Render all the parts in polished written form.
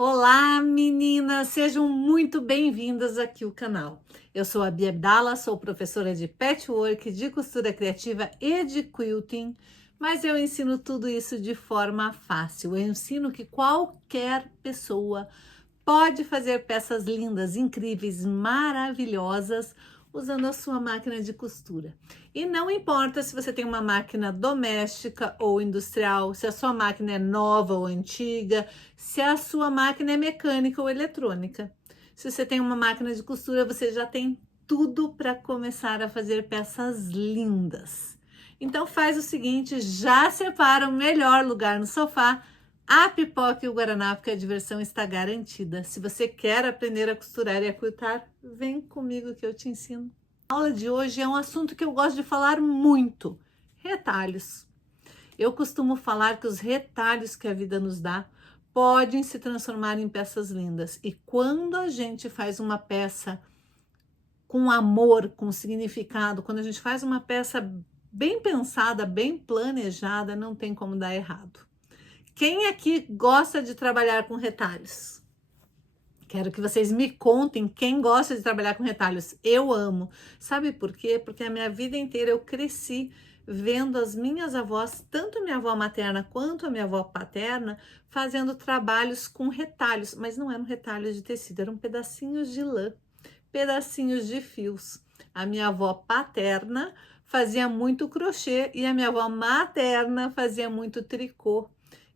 Olá, meninas! Sejam muito bem-vindas aqui ao canal. Eu sou a Bia Abdala, sou professora de patchwork, de costura criativa e de quilting, mas eu ensino tudo isso de forma fácil. Eu ensino que qualquer pessoa pode fazer peças lindas, incríveis, maravilhosas, usando a sua máquina de costura. E não importa se você tem uma máquina doméstica ou industrial, se a sua máquina é nova ou antiga, se a sua máquina é mecânica ou eletrônica. Se você tem uma máquina de costura, você já tem tudo para começar a fazer peças lindas. Então faz o seguinte, já separa o melhor lugar no sofá, a pipoca e o guaraná, porque a diversão está garantida. Se você quer aprender a costurar e a quiltar, vem comigo que eu te ensino. A aula de hoje é um assunto que eu gosto de falar muito: retalhos. Eu costumo falar que os retalhos que a vida nos dá podem se transformar em peças lindas. E quando a gente faz uma peça com amor, com significado, quando a gente faz uma peça bem pensada, bem planejada, não tem como dar errado. Quem aqui gosta de trabalhar com retalhos? Quero que vocês me contem quem gosta de trabalhar com retalhos. Eu amo. Sabe por quê? Porque a minha vida inteira eu cresci vendo as minhas avós, tanto a minha avó materna quanto a minha avó paterna, fazendo trabalhos com retalhos, mas não eram retalhos de tecido, eram pedacinhos de lã, pedacinhos de fios. A minha avó paterna fazia muito crochê e a minha avó materna fazia muito tricô.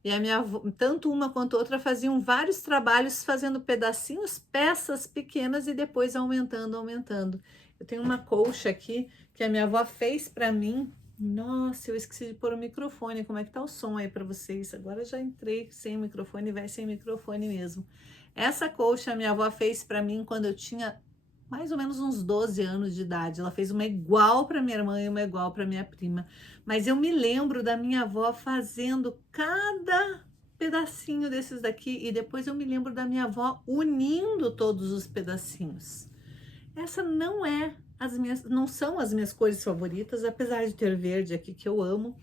E a minha avó, tanto uma quanto outra, faziam vários trabalhos fazendo pedacinhos, peças pequenas e depois aumentando, aumentando. Eu tenho uma colcha aqui que a minha avó fez para mim. Nossa, eu esqueci de pôr o microfone. Como é que tá o som aí para vocês? Agora já entrei sem microfone e vai sem microfone mesmo. Essa colcha a minha avó fez para mim quando eu tinha mais ou menos uns 12 anos de idade. Ela fez uma igual para minha irmã e uma igual para minha prima. Mas eu me lembro da minha avó fazendo cada pedacinho desses daqui e depois eu me lembro da minha avó unindo todos os pedacinhos. Essa não são as minhas cores favoritas, apesar de ter verde aqui que eu amo,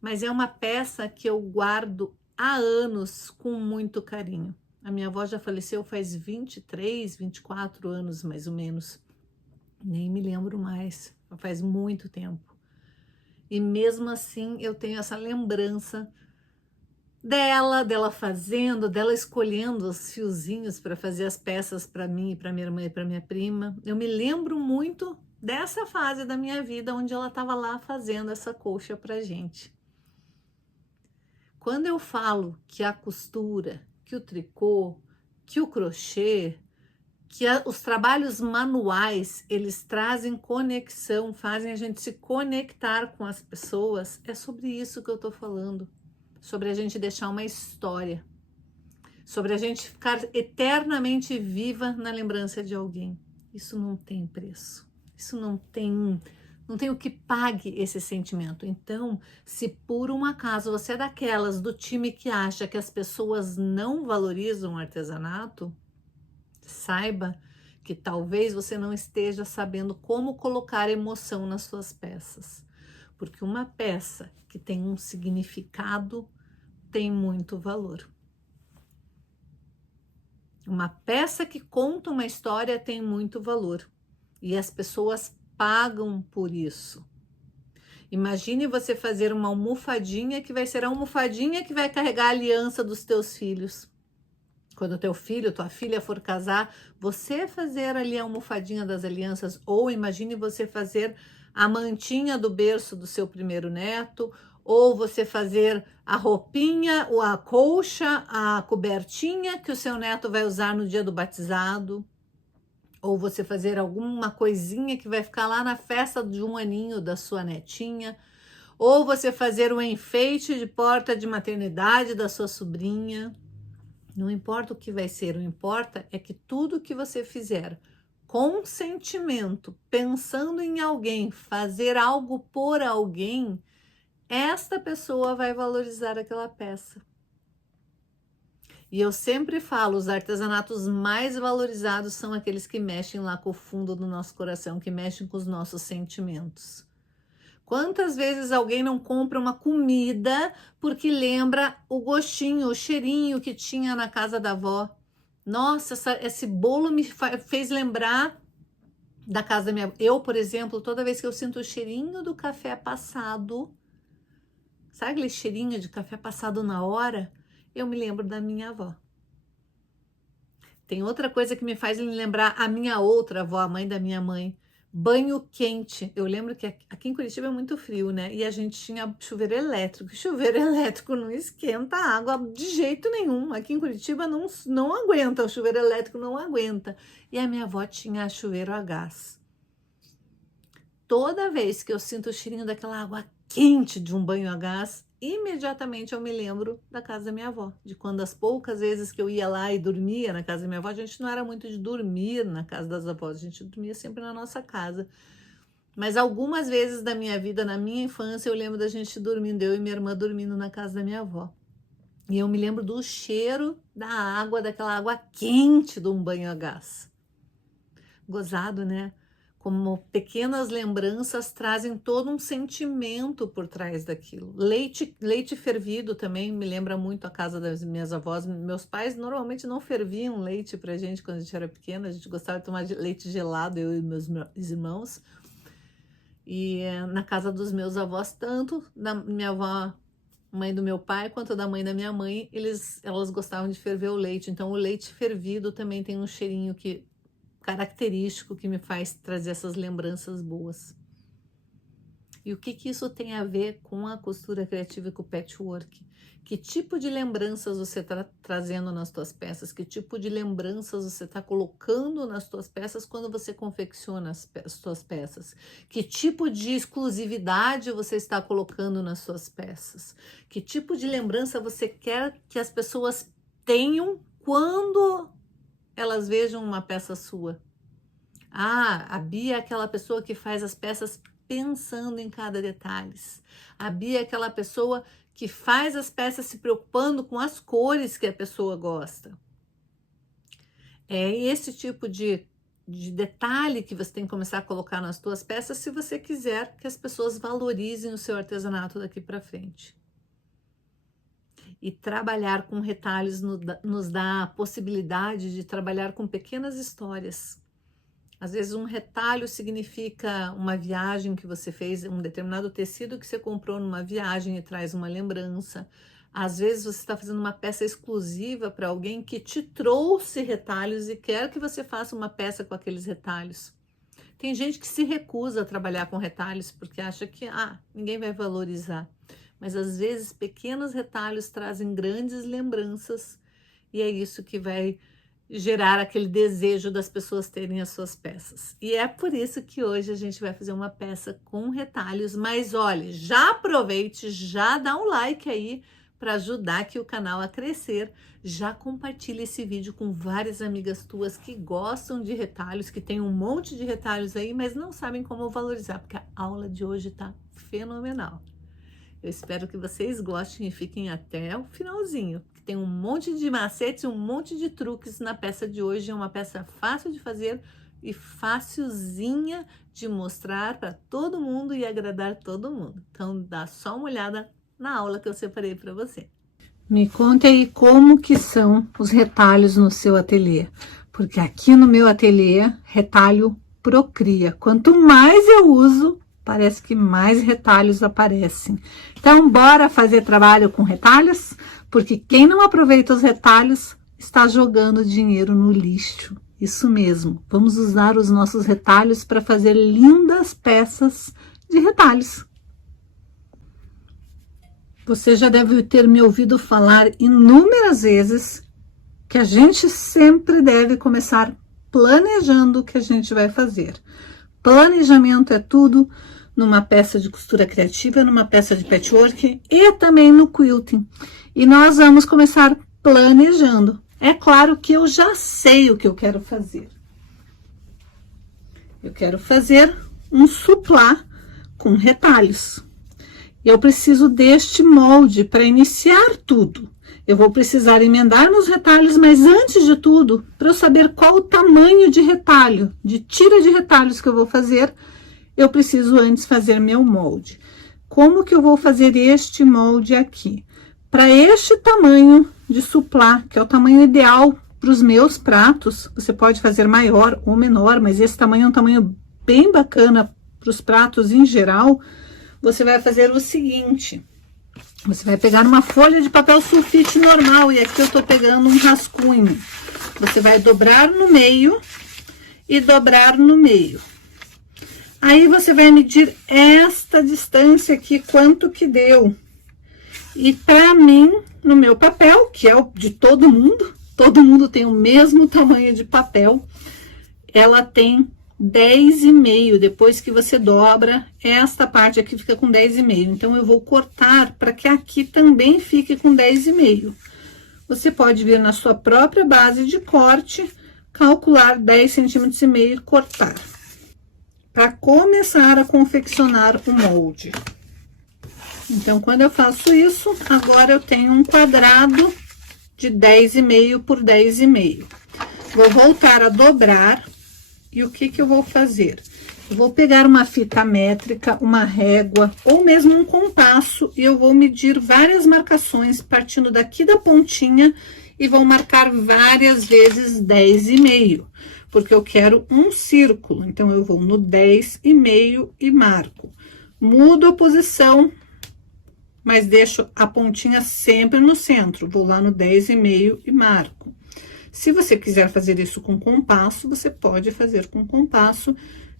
mas é uma peça que eu guardo há anos com muito carinho. A minha avó já faleceu faz 23, 24 anos mais ou menos. Nem me lembro mais, faz muito tempo. E mesmo assim eu tenho essa lembrança dela fazendo, dela escolhendo os fiozinhos para fazer as peças para mim, para minha irmã e para minha prima. Eu me lembro muito dessa fase da minha vida onde ela estava lá fazendo essa colcha para gente. Quando eu falo que a costura, que o tricô, que o crochê, os trabalhos manuais, eles trazem conexão, fazem a gente se conectar com as pessoas, é sobre isso que eu tô falando. Sobre a gente deixar uma história. Sobre a gente ficar eternamente viva na lembrança de alguém. Isso não tem preço. Isso não tem o que pague esse sentimento. Então, se por um acaso você é daquelas do time que acha que as pessoas não valorizam o artesanato, saiba que talvez você não esteja sabendo como colocar emoção nas suas peças. Porque uma peça que tem um significado tem muito valor. Uma peça que conta uma história tem muito valor. E as pessoas pagam por isso. Imagine você fazer uma almofadinha que vai ser a almofadinha que vai carregar a aliança dos teus filhos. Quando teu filho, tua filha for casar, você fazer ali a almofadinha das alianças, ou imagine você fazer a mantinha do berço do seu primeiro neto, ou você fazer a roupinha, ou a colcha, a cobertinha que o seu neto vai usar no dia do batizado, ou você fazer alguma coisinha que vai ficar lá na festa de 1 aninho da sua netinha, ou você fazer o enfeite de porta de maternidade da sua sobrinha. Não importa o que vai ser, o que importa é que tudo que você fizer com sentimento, pensando em alguém, fazer algo por alguém, esta pessoa vai valorizar aquela peça. E eu sempre falo, os artesanatos mais valorizados são aqueles que mexem lá com o fundo do nosso coração, que mexem com os nossos sentimentos. Quantas vezes alguém não compra uma comida porque lembra o gostinho, o cheirinho que tinha na casa da avó? Nossa, esse bolo me fez lembrar da casa da minha avó. Eu, por exemplo, toda vez que eu sinto o cheirinho do café passado, sabe aquele cheirinho de café passado na hora? Eu me lembro da minha avó. Tem outra coisa que me faz lembrar a minha outra avó, a mãe da minha mãe. Banho quente. Eu lembro que aqui em Curitiba é muito frio, né? E a gente tinha chuveiro elétrico. Chuveiro elétrico não esquenta a água de jeito nenhum. Aqui em Curitiba não aguenta, o chuveiro elétrico não aguenta. E a minha avó tinha chuveiro a gás. Toda vez que eu sinto o cheirinho daquela água quente de um banho a gás, imediatamente eu me lembro da casa da minha avó. De quando as poucas vezes que eu ia lá e dormia na casa da minha avó, a gente não era muito de dormir na casa das avós, a gente dormia sempre na nossa casa. Mas algumas vezes da minha vida, na minha infância, eu lembro da gente dormindo, eu e minha irmã dormindo na casa da minha avó. E eu me lembro do cheiro da água, daquela água quente de um banho a gás. Gozado, né? Como pequenas lembranças trazem todo um sentimento por trás daquilo. Leite fervido também me lembra muito a casa das minhas avós. Meus pais normalmente não ferviam leite pra gente quando a gente era pequena, a gente gostava de tomar leite gelado, eu e meus irmãos. E na casa dos meus avós, tanto da minha avó, mãe do meu pai, quanto da mãe da minha mãe, elas gostavam de ferver o leite. Então o leite fervido também tem um cheirinho característico que me faz trazer essas lembranças boas. E o que isso tem a ver com a costura criativa e com o patchwork? Que tipo de lembranças você está trazendo nas tuas peças? Que tipo de lembranças você está colocando nas tuas peças quando você confecciona as tuas peças? Que tipo de exclusividade você está colocando nas suas peças? Que tipo de lembrança você quer que as pessoas tenham quando elas vejam uma peça sua? A Bia é aquela pessoa que faz as peças pensando em cada detalhe. A Bia é aquela pessoa que faz as peças se preocupando com as cores que a pessoa gosta. É esse tipo de detalhe que você tem que começar a colocar nas suas peças se você quiser que as pessoas valorizem o seu artesanato daqui para frente. E trabalhar com retalhos nos dá a possibilidade de trabalhar com pequenas histórias. Às vezes um retalho significa uma viagem que você fez, um determinado tecido que você comprou numa viagem e traz uma lembrança. Às vezes você está fazendo uma peça exclusiva para alguém que te trouxe retalhos e quer que você faça uma peça com aqueles retalhos. Tem gente que se recusa a trabalhar com retalhos porque acha que ninguém vai valorizar. Mas às vezes pequenos retalhos trazem grandes lembranças e é isso que vai gerar aquele desejo das pessoas terem as suas peças. E é por isso que hoje a gente vai fazer uma peça com retalhos, mas olha, já aproveite, já dá um like aí para ajudar aqui o canal a crescer, já compartilha esse vídeo com várias amigas tuas que gostam de retalhos, que tem um monte de retalhos aí, mas não sabem como valorizar, porque a aula de hoje tá fenomenal. Eu espero que vocês gostem e fiquem até o finalzinho, que tem um monte de macetes, um monte de truques na peça de hoje. É uma peça fácil de fazer e facilzinha de mostrar para todo mundo e agradar todo mundo. Então, dá só uma olhada na aula que eu separei para você. Me conte aí como que são os retalhos no seu ateliê, porque aqui no meu ateliê, retalho procria. Quanto mais eu uso, parece que mais retalhos aparecem. Então, bora fazer trabalho com retalhos? Porque quem não aproveita os retalhos está jogando dinheiro no lixo. Isso mesmo, vamos usar os nossos retalhos para fazer lindas peças de retalhos. Você já deve ter me ouvido falar inúmeras vezes que a gente sempre deve começar planejando o que a gente vai fazer. Planejamento é tudo numa peça de costura criativa, numa peça de patchwork e também no quilting. E nós vamos começar planejando. É claro que eu já sei o que eu quero fazer. Eu quero fazer um suplá com retalhos. Eu preciso deste molde para iniciar tudo. Eu vou precisar emendar nos retalhos, mas antes de tudo, para eu saber qual o tamanho de retalho, de tira de retalhos que eu vou fazer, eu preciso antes fazer meu molde. Como que eu vou fazer este molde aqui? Para este tamanho de suplá, que é o tamanho ideal para os meus pratos, você pode fazer maior ou menor, mas esse tamanho é um tamanho bem bacana para os pratos em geral. Você vai fazer o seguinte: você vai pegar uma folha de papel sulfite normal, e aqui eu tô pegando um rascunho. Você vai dobrar no meio e dobrar no meio. Aí você vai medir esta distância aqui, quanto que deu. E para mim, no meu papel, que é o de todo mundo tem o mesmo tamanho de papel, ela tem 10,5. Depois que você dobra, esta parte aqui fica com 10,5. Então, eu vou cortar para que aqui também fique com 10,5. Você pode vir na sua própria base de corte, calcular 10,5 centímetros e cortar. Para começar a confeccionar o molde. Então, quando eu faço isso, agora eu tenho um quadrado de 10,5 por 10,5. Vou voltar a dobrar, e o que que eu vou fazer? Eu vou pegar uma fita métrica, uma régua, ou mesmo um compasso, e eu vou medir várias marcações, partindo daqui da pontinha, e vou marcar várias vezes 10,5. Porque eu quero um círculo, então eu vou no 10,5 e marco. Mudo a posição, mas deixo a pontinha sempre no centro. Vou lá no 10,5 e marco. Se você quiser fazer isso com compasso, você pode fazer com compasso,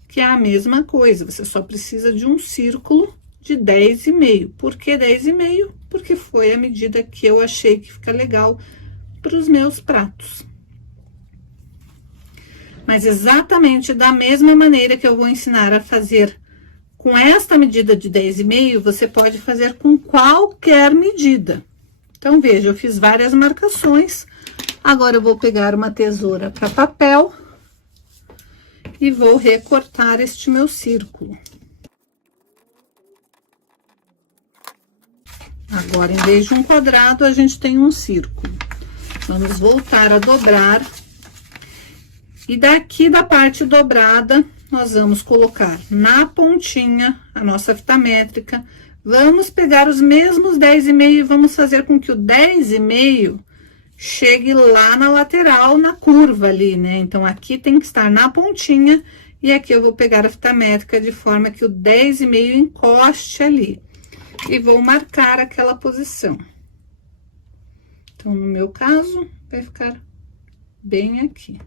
que é a mesma coisa. Você só precisa de um círculo de 10,5. Por que 10,5? Porque foi a medida que eu achei que fica legal para os meus pratos. Mas exatamente da mesma maneira que eu vou ensinar a fazer com esta medida de 10,5, você pode fazer com qualquer medida. Então, veja, eu fiz várias marcações. Agora, eu vou pegar uma tesoura para papel e vou recortar este meu círculo. Agora, em vez de um quadrado, a gente tem um círculo. Vamos voltar a dobrar. E daqui da parte dobrada, nós vamos colocar na pontinha a nossa fita métrica. Vamos pegar os mesmos 10,5 e vamos fazer com que o 10,5 chegue lá na lateral, na curva ali, né? Então, aqui tem que estar na pontinha e aqui eu vou pegar a fita métrica de forma que o 10,5 encoste ali. E vou marcar aquela posição. Então, no meu caso, vai ficar bem aqui.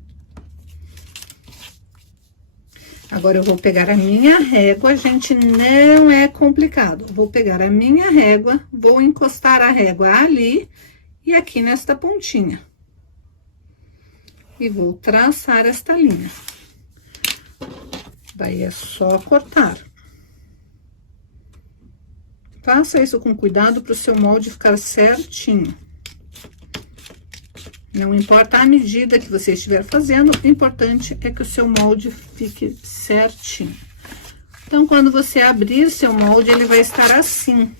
Agora, eu vou pegar a minha régua, gente, não é complicado. Vou pegar a minha régua, vou encostar a régua ali e aqui nesta pontinha. E vou traçar esta linha. Daí, é só cortar. Faça isso com cuidado para o seu molde ficar certinho. Não importa a medida que você estiver fazendo, o importante é que o seu molde fique certinho. Então, quando você abrir seu molde, ele vai estar assim.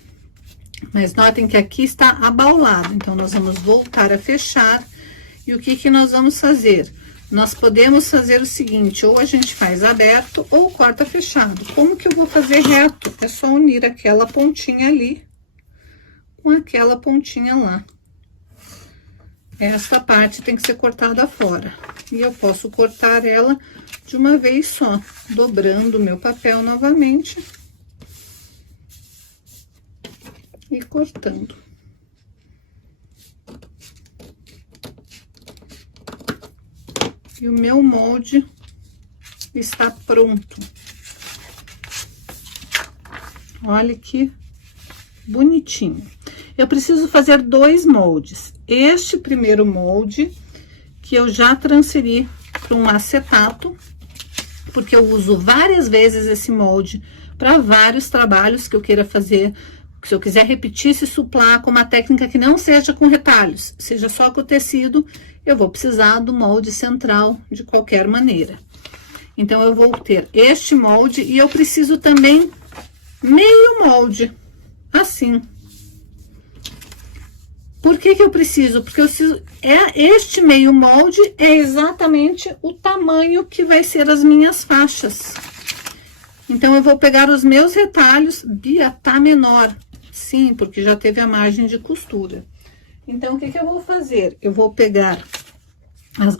Mas notem que aqui está abaulado, então nós vamos voltar a fechar. E o que que nós vamos fazer? Nós podemos fazer o seguinte, ou a gente faz aberto ou corta fechado. Como que eu vou fazer reto? É só unir aquela pontinha ali com aquela pontinha lá. Esta parte tem que ser cortada fora. E eu posso cortar ela de uma vez só, dobrando o meu papel novamente. E cortando. E o meu molde está pronto. Olha que bonitinho. Eu preciso fazer 2 moldes. Este primeiro molde, que eu já transferi para um acetato, porque eu uso várias vezes esse molde para vários trabalhos que eu queira fazer. Se eu quiser repetir esse suplá com uma técnica que não seja com retalhos, seja só com o tecido, eu vou precisar do molde central de qualquer maneira. Então, eu vou ter este molde e eu preciso também meio molde, assim. Por que que eu preciso? Porque eu preciso, este meio molde é exatamente o tamanho que vai ser as minhas faixas. Então, eu vou pegar os meus retalhos. Bia, tá menor. Sim, porque já teve a margem de costura. Então, o que que eu vou fazer? Eu vou pegar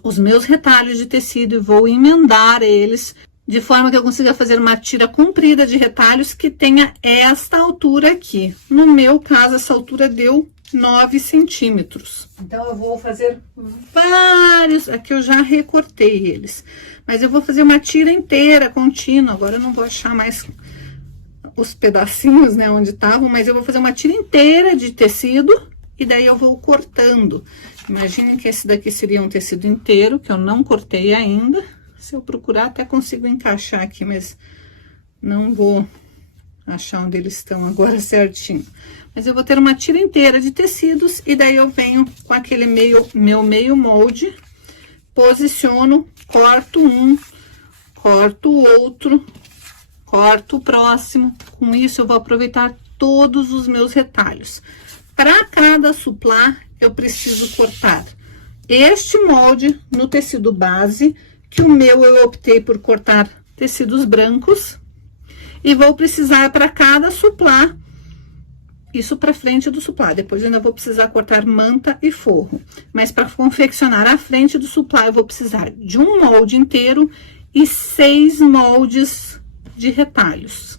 os meus retalhos de tecido e vou emendar eles de forma que eu consiga fazer uma tira comprida de retalhos que tenha esta altura aqui. No meu caso, essa altura deu 9 centímetros. Então, eu vou fazer vários... Aqui eu já recortei eles. Mas eu vou fazer uma tira inteira, contínua. Agora eu não vou achar mais os pedacinhos, né, onde estavam. Mas eu vou fazer uma tira inteira de tecido e daí eu vou cortando. Imaginem que esse daqui seria um tecido inteiro, que eu não cortei ainda. Se eu procurar, até consigo encaixar aqui, mas não vou achar onde eles estão agora certinho. Mas eu vou ter uma tira inteira de tecidos e daí eu venho com aquele meu meio molde, posiciono, corto um, corto o outro, corto o próximo. Com isso, eu vou aproveitar todos os meus retalhos. Para cada suplá, eu preciso cortar este molde no tecido base, que o meu eu optei por cortar tecidos brancos, e vou precisar para cada suplá, isso para frente do suplá, depois eu ainda vou precisar cortar manta e forro, mas para confeccionar a frente do suplá eu vou precisar de um molde inteiro e 6 moldes de retalhos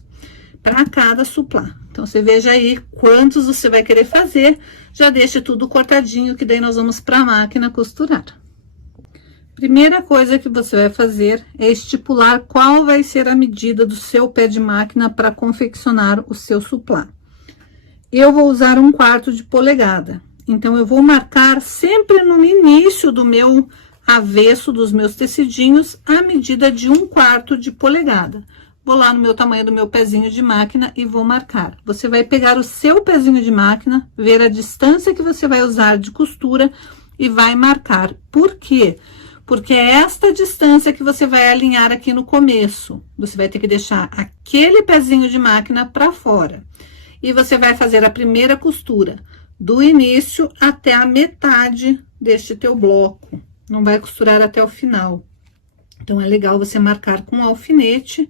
para cada suplá. Então, você veja aí quantos você vai querer fazer, já deixa tudo cortadinho, que daí nós vamos para a máquina costurar. Primeira coisa que você vai fazer é estipular qual vai ser a medida do seu pé de máquina para confeccionar o seu suplá. Eu vou usar 1/4 de polegada, então eu vou marcar sempre no início do meu avesso dos meus tecidinhos a medida de 1/4 de polegada. Vou lá no meu tamanho do meu pezinho de máquina e vou marcar. Você vai pegar o seu pezinho de máquina, ver a distância que você vai usar de costura e vai marcar. Por quê? Porque é esta distância que você vai alinhar aqui no começo. Você vai ter que deixar aquele pezinho de máquina para fora. E você vai fazer a primeira costura, do início até a metade deste teu bloco. Não vai costurar até o final. Então, é legal você marcar com um alfinete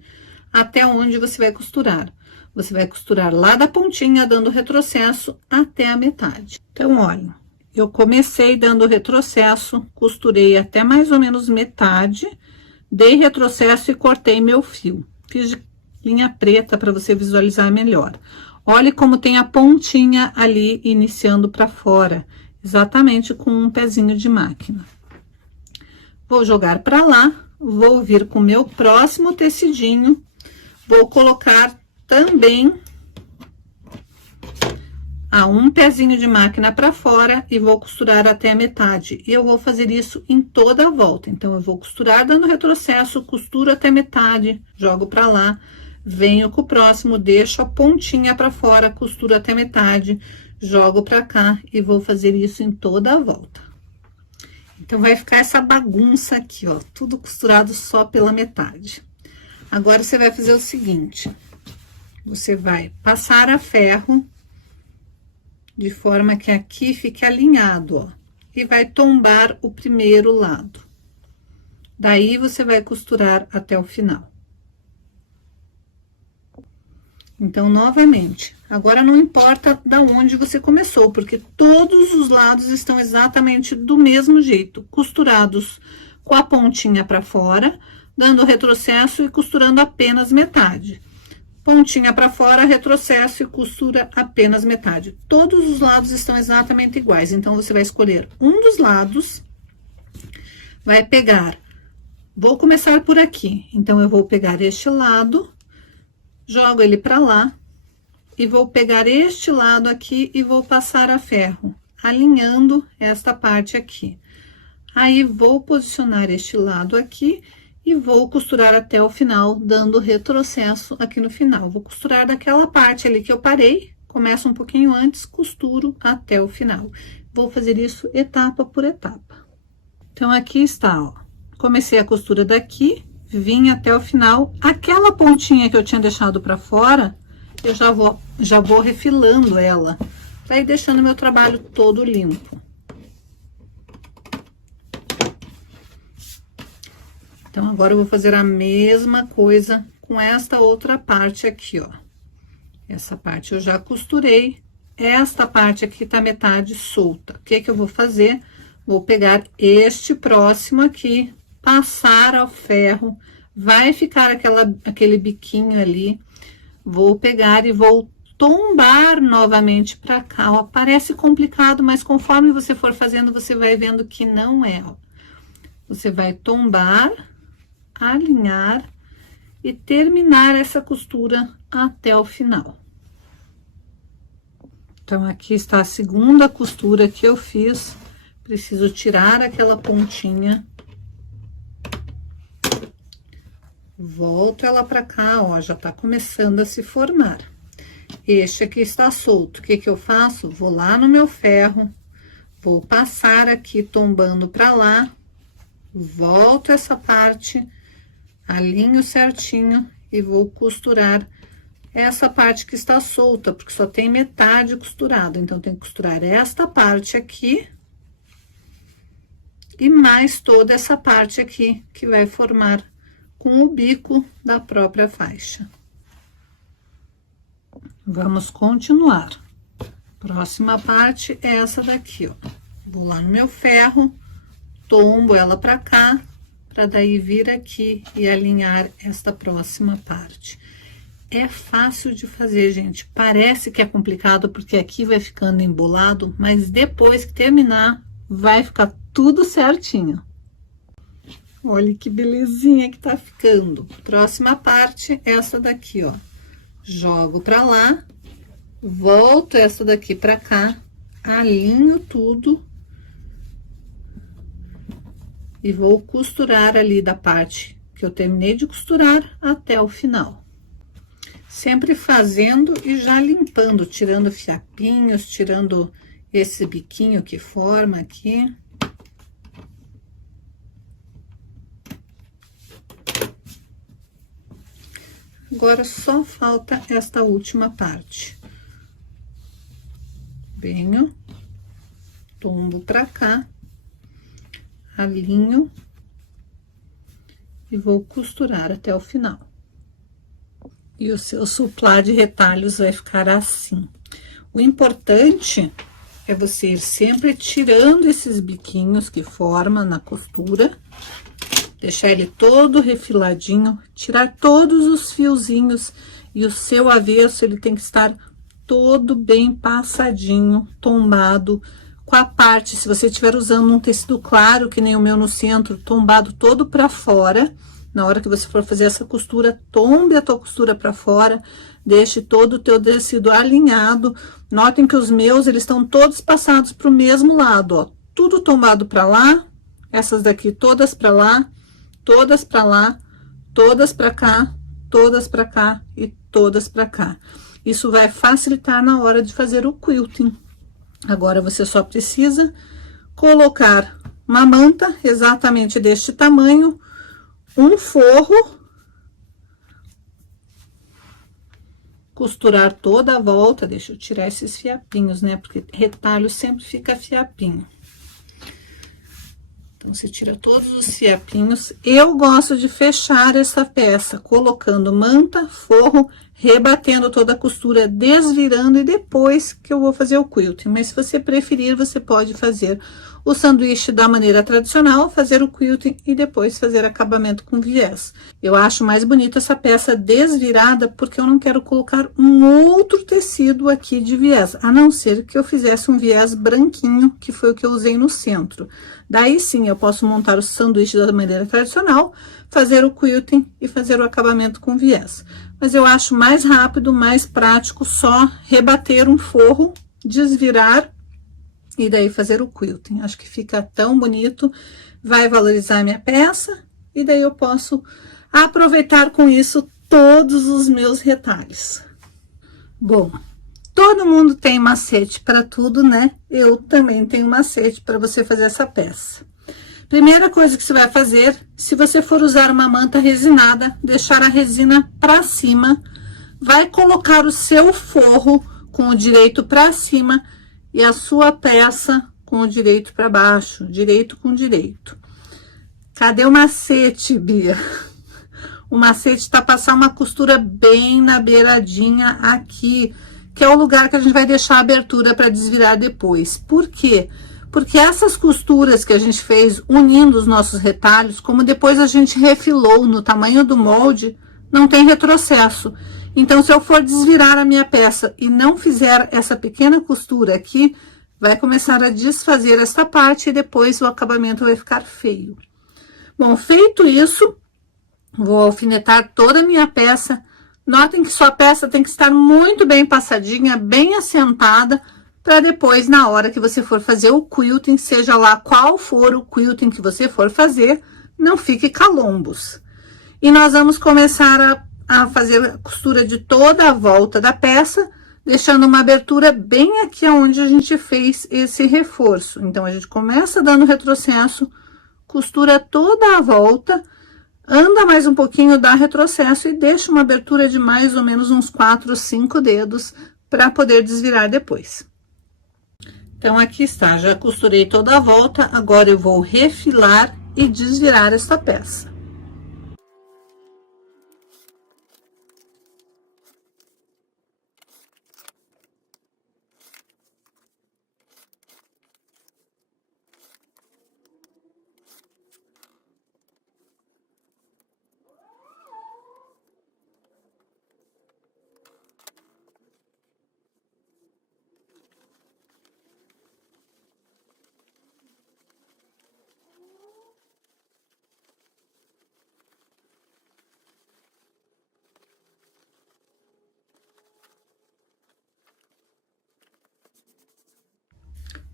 até onde você vai costurar. Você vai costurar lá da pontinha, dando retrocesso até a metade. Então, olha, eu comecei dando retrocesso, costurei até mais ou menos metade, dei retrocesso e cortei meu fio. Fiz de linha preta para você visualizar melhor. Olhe como tem a pontinha ali iniciando para fora, exatamente com um pezinho de máquina. Vou jogar para lá, vou vir com o meu próximo tecidinho, vou colocar também um pezinho de máquina para fora e vou costurar até a metade. E eu vou fazer isso em toda a volta. Então, eu vou costurar dando retrocesso, costuro até metade, jogo para lá, venho com o próximo, deixo a pontinha para fora, costuro até metade, jogo para cá e vou fazer isso em toda a volta. Então, vai ficar essa bagunça aqui, ó, tudo costurado só pela metade. Agora, você vai fazer o seguinte, você vai passar a ferro de forma que aqui fique alinhado, ó, e vai tombar o primeiro lado. Daí, você vai costurar até o final. Então, novamente, agora não importa da onde você começou, porque todos os lados estão exatamente do mesmo jeito, costurados com a pontinha para fora, dando retrocesso e costurando apenas metade. Pontinha para fora, retrocesso e costura apenas metade. Todos os lados estão exatamente iguais, então, você vai escolher um dos lados, vai pegar, vou começar por aqui, então, eu vou pegar este lado, jogo ele para lá, e vou pegar este lado aqui e vou passar a ferro, alinhando esta parte aqui. Aí, vou posicionar este lado aqui, e vou costurar até o final, dando retrocesso aqui no final. Vou costurar daquela parte ali que eu parei, começo um pouquinho antes, costuro até o final. Vou fazer isso etapa por etapa. Então, aqui está, ó. Comecei a costura daqui, vim até o final. Aquela pontinha que eu tinha deixado para fora, eu já vou refilando ela, pra ir deixando meu trabalho todo limpo. Então, agora eu vou fazer a mesma coisa com esta outra parte aqui, ó. Essa parte eu já costurei, esta parte aqui tá metade solta. O que que eu vou fazer? Vou pegar este próximo aqui, passar ao ferro, vai ficar aquele biquinho ali, vou pegar e vou tombar novamente para cá, ó. Parece complicado, mas conforme você for fazendo, você vai vendo que não é, ó. Você vai tombar, alinhar e terminar essa costura até o final. Então, aqui está a segunda costura que eu fiz. Preciso tirar aquela pontinha. Volto ela pra cá, ó, já tá começando a se formar. Este aqui está solto. O que que eu faço? Vou lá no meu ferro, vou passar aqui tombando pra lá, volto essa parte, alinho certinho e vou costurar essa parte que está solta, porque só tem metade costurada. Então, tem que costurar esta parte aqui e mais toda essa parte aqui, que vai formar com o bico da própria faixa. Vamos continuar. Próxima parte é essa daqui, ó. Vou lá no meu ferro, tombo ela pra cá, pra daí vir aqui e alinhar esta próxima parte. É fácil de fazer, gente. Parece que é complicado, porque aqui vai ficando embolado, mas depois que terminar, vai ficar tudo certinho. Olha que belezinha que tá ficando. Próxima parte, essa daqui, ó. Jogo pra lá, volto essa daqui pra cá, alinho tudo e vou costurar ali da parte que eu terminei de costurar até o final. Sempre fazendo e já limpando, tirando fiapinhos, tirando esse biquinho que forma aqui. Agora, só falta esta última parte. Venho, tombo pra cá, alinho e vou costurar até o final. E o seu suplá de retalhos vai ficar assim. O importante é você ir sempre tirando esses biquinhos que forma na costura, deixar ele todo refiladinho, tirar todos os fiozinhos e o seu avesso ele tem que estar todo bem passadinho, tombado, com a parte, se você estiver usando um tecido claro, que nem o meu no centro, tombado todo pra fora. Na hora que você for fazer essa costura, tombe a tua costura pra fora, deixe todo o teu tecido alinhado. Notem que os meus, eles estão todos passados pro mesmo lado, ó. Tudo tombado pra lá, essas daqui todas pra lá, todas pra lá, todas pra cá, todas pra cá e todas pra cá. Isso vai facilitar na hora de fazer o quilting. Agora, você só precisa colocar uma manta exatamente deste tamanho, um forro, costurar toda a volta. Deixa eu tirar esses fiapinhos, né? Porque retalho sempre fica fiapinho. Então, você tira todos os fiapinhos. Eu gosto de fechar essa peça, colocando manta, forro, rebatendo toda a costura, desvirando e depois que eu vou fazer o quilting. Mas se você preferir, você pode fazer o sanduíche da maneira tradicional, fazer o quilting e depois fazer acabamento com viés. Eu acho mais bonito essa peça desvirada, porque eu não quero colocar um outro tecido aqui de viés, a não ser que eu fizesse um viés branquinho, que foi o que eu usei no centro. Daí sim, eu posso montar o sanduíche da maneira tradicional, fazer o quilting e fazer o acabamento com viés. Mas eu acho mais rápido, mais prático, só rebater um forro, desvirar e daí fazer o quilting. Acho que fica tão bonito, vai valorizar minha peça e daí eu posso aproveitar com isso todos os meus retalhos. Bom, todo mundo tem macete para tudo, né? Eu também tenho macete para você fazer essa peça. Primeira coisa que você vai fazer, se você for usar uma manta resinada, deixar a resina para cima, vai colocar o seu forro com o direito para cima e a sua peça com o direito para baixo, direito com direito. Cadê o macete, Bia? O macete está passar uma costura bem na beiradinha aqui, que é o lugar que a gente vai deixar a abertura para desvirar depois. Por quê? Porque essas costuras que a gente fez unindo os nossos retalhos, como depois a gente refilou no tamanho do molde, não tem retrocesso. Então, se eu for desvirar a minha peça e não fizer essa pequena costura aqui, vai começar a desfazer esta parte e depois o acabamento vai ficar feio. Bom, feito isso, vou alfinetar toda a minha peça. Notem que sua peça tem que estar muito bem passadinha, bem assentada, para depois, na hora que você for fazer o quilting, seja lá qual for o quilting que você for fazer, não fique calombos. E nós vamos começar a fazer a costura de toda a volta da peça, deixando uma abertura bem aqui onde a gente fez esse reforço. Então, a gente começa dando retrocesso, costura toda a volta, anda mais um pouquinho, dá retrocesso e deixa uma abertura de mais ou menos uns 4 ou 5 dedos para poder desvirar depois. Então, aqui está, já costurei toda a volta, agora eu vou refilar e desvirar esta peça.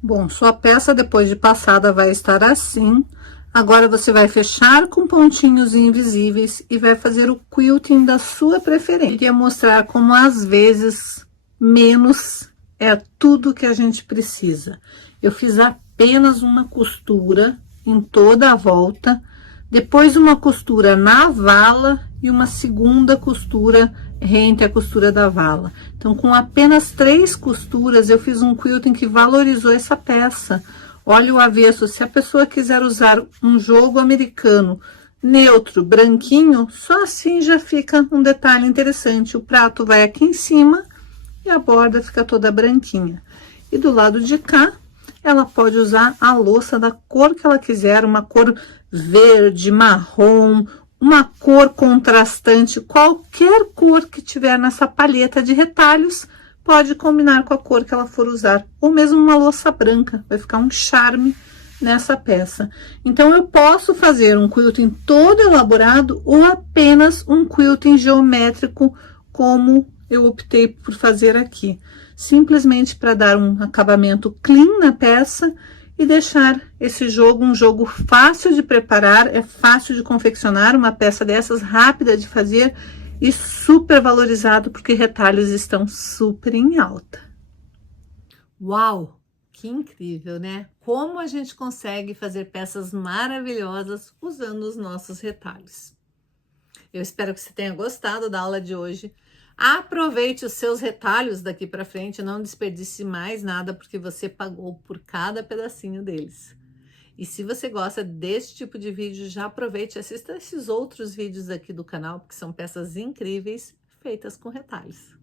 Bom, sua peça depois de passada vai estar assim. Agora, você vai fechar com pontinhos invisíveis e vai fazer o quilting da sua preferência. Eu queria mostrar como, às vezes, menos é tudo que a gente precisa. Eu fiz apenas uma costura em toda a volta, depois uma costura na vala e uma segunda costura rente à costura da vala. Então, com apenas 3 costuras, eu fiz um quilting que valorizou essa peça. Olha o avesso, se a pessoa quiser usar um jogo americano neutro, branquinho, só assim já fica um detalhe interessante. O prato vai aqui em cima e a borda fica toda branquinha. E do lado de cá, ela pode usar a louça da cor que ela quiser, uma cor verde, marrom, uma cor contrastante, qualquer cor que tiver nessa palheta de retalhos, pode combinar com a cor que ela for usar, ou mesmo uma louça branca, vai ficar um charme nessa peça. Então, eu posso fazer um quilting todo elaborado ou apenas um quilting geométrico, como eu optei por fazer aqui. Simplesmente para dar um acabamento clean na peça e deixar esse jogo um jogo fácil de preparar, é fácil de confeccionar, uma peça dessas rápida de fazer e super valorizado porque retalhos estão super em alta. Uau, que incrível, né? Como a gente consegue fazer peças maravilhosas usando os nossos retalhos. Eu espero que você tenha gostado da aula de hoje. Aproveite os seus retalhos daqui para frente, não desperdice mais nada, porque você pagou por cada pedacinho deles. E se você gosta desse tipo de vídeo, já aproveite e assista esses outros vídeos aqui do canal, porque são peças incríveis feitas com retalhos.